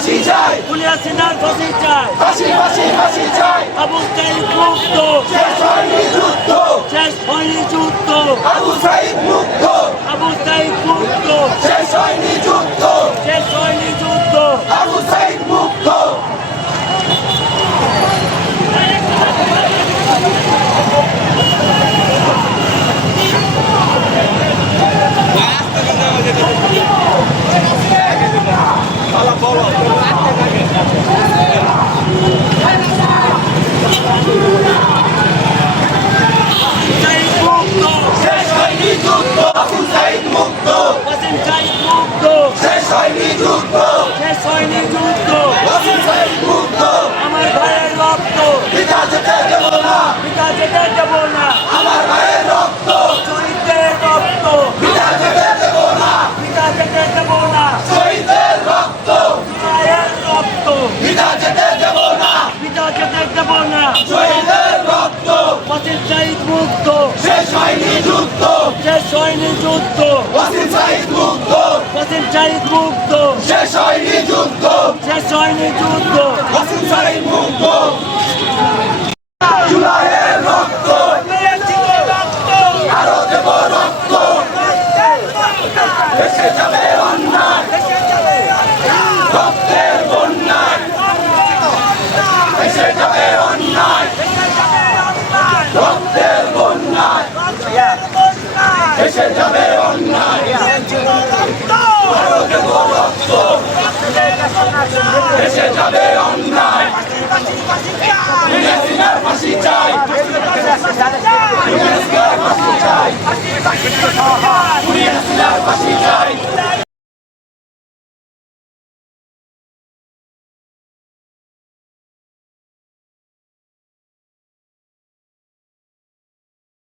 ফাঁসি চাই, খুলিয়া সিনার ফাঁসি চাই, ফাঁসি ফাঁসি ফাঁসি চাই, আবু সাইদ মুক্ত, শেষ হয়নি যুদ্ধ, শেষ হয়নি যুদ্ধ, আবু সাইদ মুক্ত, আবু সাইদ মুক্ত, শেষ হয়নি যুদ্ধ, শেষ হয়নি যুদ্ধ, আবু সাইদ মুক্ত। সাইদ মুক্ত, শেষ হয়নি যুদ্ধ, আবু সাইদ মুক্ত, ওয়াসিম সাইদ মুক্ত, শেষ হয়নি যুদ্ধ, শেষ হয়নি যুদ্ধ, আবু সাইদ মুক্ত। আমার ভাইয়ের রক্ত পিতা যেতে দেব না, পিতা যেতে দেব না, আমার ভাইয়ের রক্ত, শহীদদের রক্ত পিতা যেতে দেব না, পিতা যেতে দেব না, শহীদের রক্ত, ভাইয়ের রক্ত পিতা যেতে দেব না, পিতা যেতে দেব না, শহীদের রক্ত, ওয়াসিম সাইদ মুক্ত, শেষ হয়নি যুদ্ধ, শেষ হয়নি যুদ্ধ, ওয়াসিম সাইদ মুক্ত, ওয়াসিম সাইদ মুক্ত, শেষ হয়নি যুদ্ধ, শেষ হয়নি যুদ্ধ, ওয়াসিম সাইদ মুক্ত। জুলাইয়ের রক্ত, আরো দেব রক্ত, দেশে যাবে অন্যায়, রক্তের বন্যায়, দেশে যাবে অন্যায়, রক্তের বন্যায়, দেশে যাবে